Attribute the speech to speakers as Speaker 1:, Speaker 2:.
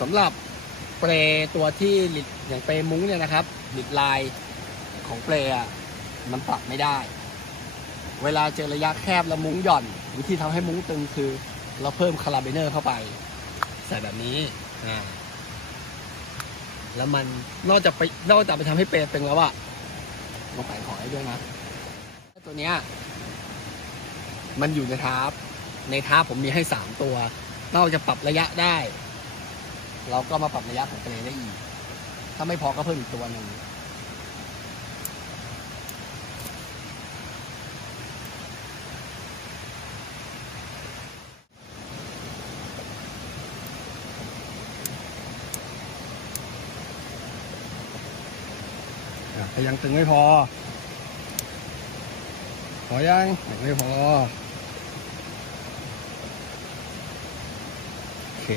Speaker 1: สำหรับเปรตัวที่ลิดอย่างเปรมุ้งเนี่ยนะครับลิดลายของเปรอะมันปรับไม่ได้ เวลาเจอระยะแคบแล้วมุ้งหย่อน วิธีทำให้มุ้งตึงคือ เราเพิ่มคาราเบเนอร์เข้าไป ใส่แบบนี้อ่าแล้วมันนอกจากไปนอกจากไปทำให้เปรตึงแล้วอะลองใส่ของให้ด้วยนะตัวเนี้ยมันอยู่ในทาร์ปในทาร์ปผมมีให้สามตัว นอกจากปรับระยะได้ เราก็มาปรับระยะของเปรได้อีก ถ้าไม่พอก็เพิ่มอีกตัวหนึ่งอ่ยังตึงไม่พอ พอยังยังไม่พอ โอเค